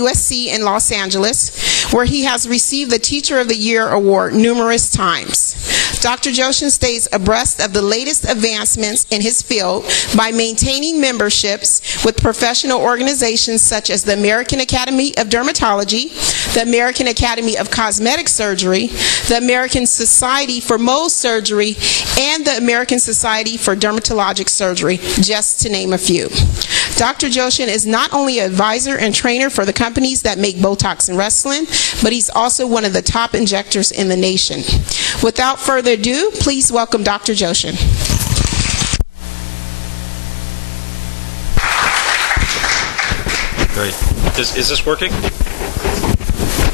USC in Los Angeles, where he has received the Teacher of the Year award numerous times. Dr. Joshin stays abreast of the latest advancements in his field by maintaining memberships with professional organizations such as the American Academy of Dermatology, the American Academy of Cosmetic Surgery, the American Society for Mohs Surgery, and the American Society for Dermatologic Surgery, just to name a few. Dr. Joshin is not only an advisor and trainer for the companies that make Botox and Restylane, but he's also one of the top injectors in the nation. Without further ado, please welcome Dr. Joshin. Great. Is this working?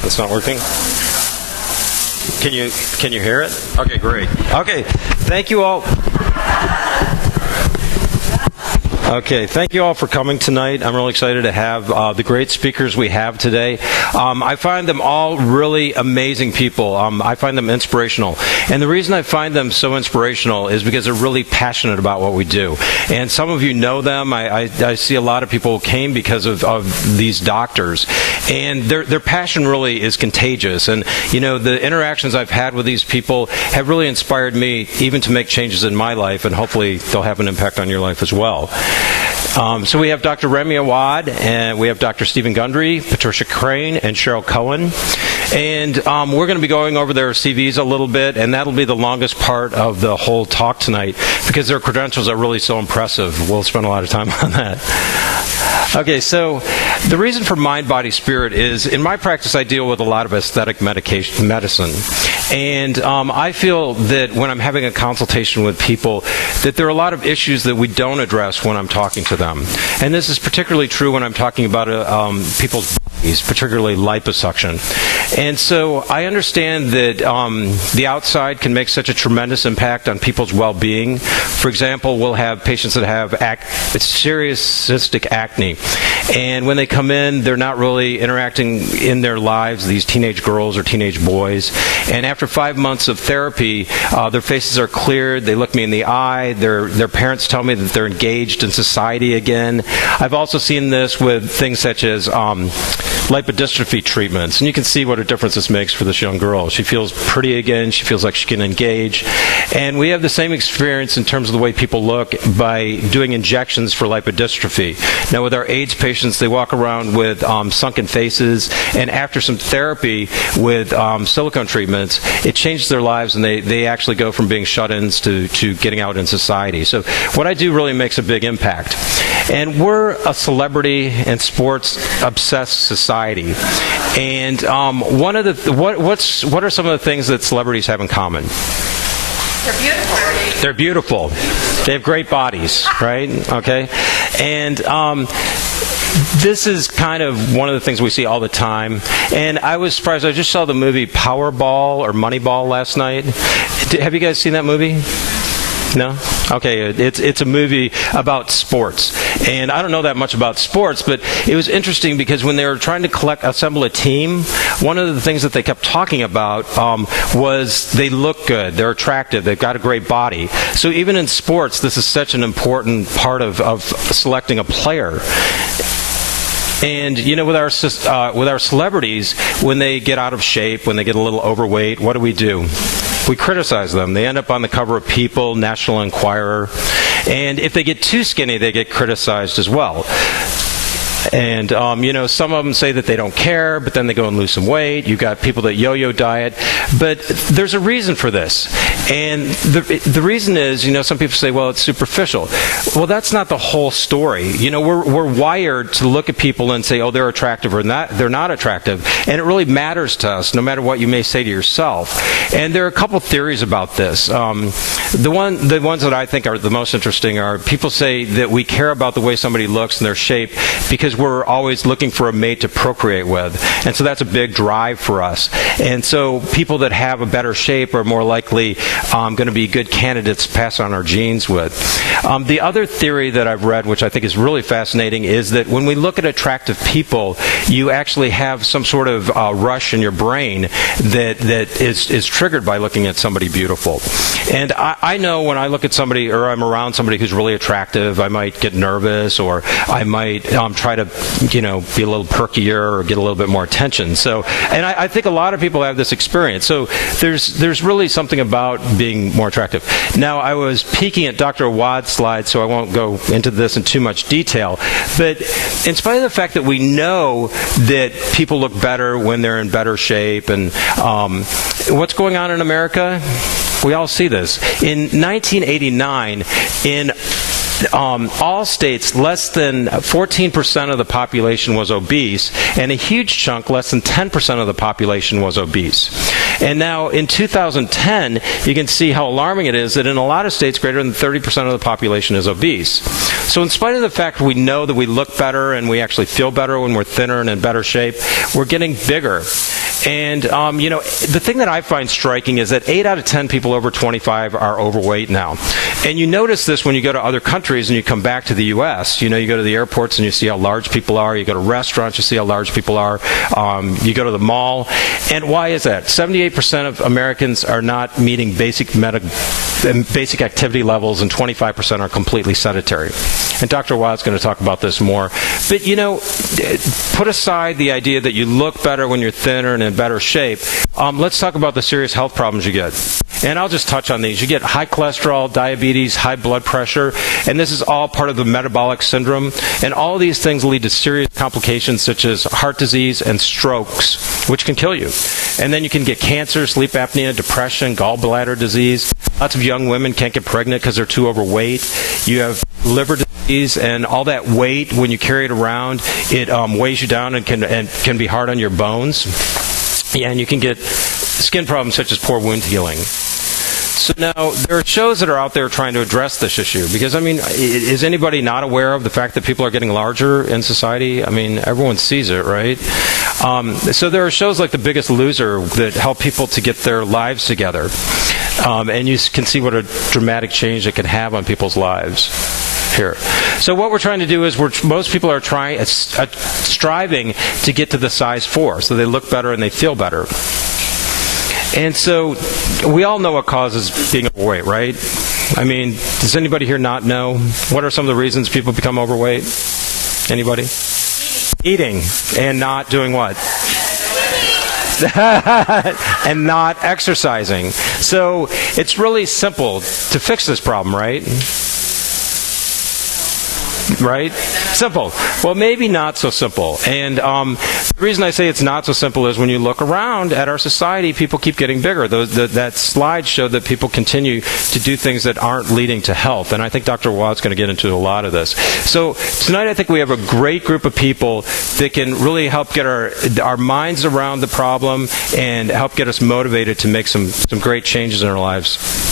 It's not working? Can you hear it? Okay, great. Okay, thank you all. Okay, thank you all for coming tonight. I'm really excited to have the great speakers we have today. I find them all really amazing people. I find them inspirational. And the reason I find them so inspirational is because they're really passionate about what we do. And some of you know them. I see a lot of people who came because of these doctors. And their passion really is contagious. And, you know, the interactions I've had with these people have really inspired me even to make changes in my life, and hopefully they'll have an impact on your life as well. So we have Dr. Remy Awad, and we have Dr. Stephen Gundry, Patricia Crane, and Cheryl Cohen. And we're going to be going over their CVs a little bit, and that'll be the longest part of the whole talk tonight because their credentials are really so impressive. We'll spend a lot of time on that. Okay, so the reason for mind, body, spirit is, in my practice, I deal with a lot of aesthetic medicine. And I feel that when I'm having a consultation with people, that there are a lot of issues that we don't address when I'm talking to them. And this is particularly true when I'm talking about people's bodies, particularly liposuction. And so I understand that the outside can make such a tremendous impact on people's well-being. For example, we'll have patients that have serious cystic acne. And when they come in, they're not really interacting in their lives, these teenage girls or teenage boys. And after 5 months of therapy, their faces are cleared. They look me in the eye. Their parents tell me that they're engaged in society again. I've also seen this with things such as lipodystrophy treatments. And you can see what a difference this makes for this young girl. She feels pretty again. She feels like she can engage. And we have the same experience in terms of the way people look by doing injections for lipodystrophy. Now, with our AIDS patients, they walk around with sunken faces, and after some therapy with silicone treatments, it changes their lives, and they actually go from being shut-ins to getting out in society. So what I do really makes a big impact. And we're a celebrity and sports-obsessed society. And what are some of the things that celebrities have in common? They're beautiful. They're beautiful. They have great bodies, right? Okay. And this is kind of one of the things we see all the time. And I was surprised. I just saw the movie Powerball or Moneyball last night. Have you guys seen that movie? No? Okay, it's a movie about sports. And I don't know that much about sports, but it was interesting because when they were trying to assemble a team, one of the things that they kept talking about was they look good, they're attractive, they've got a great body. So even in sports, this is such an important part of selecting a player. And, you know, with our celebrities, when they get out of shape, when they get a little overweight, what do? We criticize them. They end up on the cover of People, National Enquirer. And if they get too skinny, they get criticized as well. And, you know, some of them say that they don't care, but then they go and lose some weight. You've got people that yo-yo diet. But there's a reason for this. And the reason is, you know, some people say, well, it's superficial. Well, that's not the whole story. You know, we're wired to look at people and say, oh, they're attractive or not, they're not attractive. And it really matters to us, no matter what you may say to yourself. And there are a couple theories about this. The ones that I think are the most interesting are people say that we care about the way somebody looks and their shape because we're always looking for a mate to procreate with. And so that's a big drive for us. And so people that have a better shape are more likely going to be good candidates to pass on our genes with. The other theory that I've read, which I think is really fascinating, is that when we look at attractive people, you actually have some sort of rush in your brain that is triggered by looking at somebody beautiful. And I know when I look at somebody or I'm around somebody who's really attractive, I might get nervous or I might try to to, be a little perkier or get a little bit more attention. So, and I think a lot of people have this experience. So there's really something about being more attractive. Now, I was peeking at Dr. Awad's slide, so I won't go into this in too much detail. But in spite of the fact that we know that people look better when they're in better shape, and what's going on in America? We all see this. In 1989, in all states, less than 14% of the population was obese, and a huge chunk, less than 10% of the population was obese. And now in 2010, you can see how alarming it is that in a lot of states, greater than 30% of the population is obese. So in spite of the fact we know that we look better and we actually feel better when we're thinner and in better shape, we're getting bigger. And, the thing that I find striking is that 8 out of 10 people over 25 are overweight now. And you notice this when you go to other countries and you come back to the U.S. You go to the airports and you see how large people are. You go to restaurants, you see how large people are. You go to the mall. And why is that? 78% of Americans are not meeting basic activity levels, and 25% are completely sedentary. And Dr. Watt's going to talk about this more. But, put aside the idea that you look better when you're thinner and in better shape. Let's talk about the serious health problems you get. And I'll just touch on these. You get high cholesterol, diabetes, high blood pressure, and this is all part of the metabolic syndrome. And all of these things lead to serious complications such as heart disease and strokes, which can kill you. And then you can get cancer, sleep apnea, depression, gallbladder disease. Lots of young women can't get pregnant because they're too overweight. You have liver disease, and all that weight, when you carry it around, it weighs you down and can be hard on your bones. Yeah, and you can get skin problems such as poor wound healing. So now, there are shows that are out there trying to address this issue, because, is anybody not aware of the fact that people are getting larger in society? Everyone sees it, right? So there are shows like The Biggest Loser that help people to get their lives together. And you can see what a dramatic change it can have on people's lives. Here. So what we're trying to do is most people are striving to get to the size 4, so they look better and they feel better. And so we all know what causes being overweight, right? Does anybody here not know? What are some of the reasons people become overweight? Anybody? Eating and not doing what? And not exercising. So it's really simple to fix this problem, right? Right? Simple. Well, maybe not so simple. And the reason I say it's not so simple is when you look around at our society, people keep getting bigger. That slide showed that people continue to do things that aren't leading to health. And I think Dr. Watt's going to get into a lot of this. So tonight I think we have a great group of people that can really help get our minds around the problem and help get us motivated to make some great changes in our lives.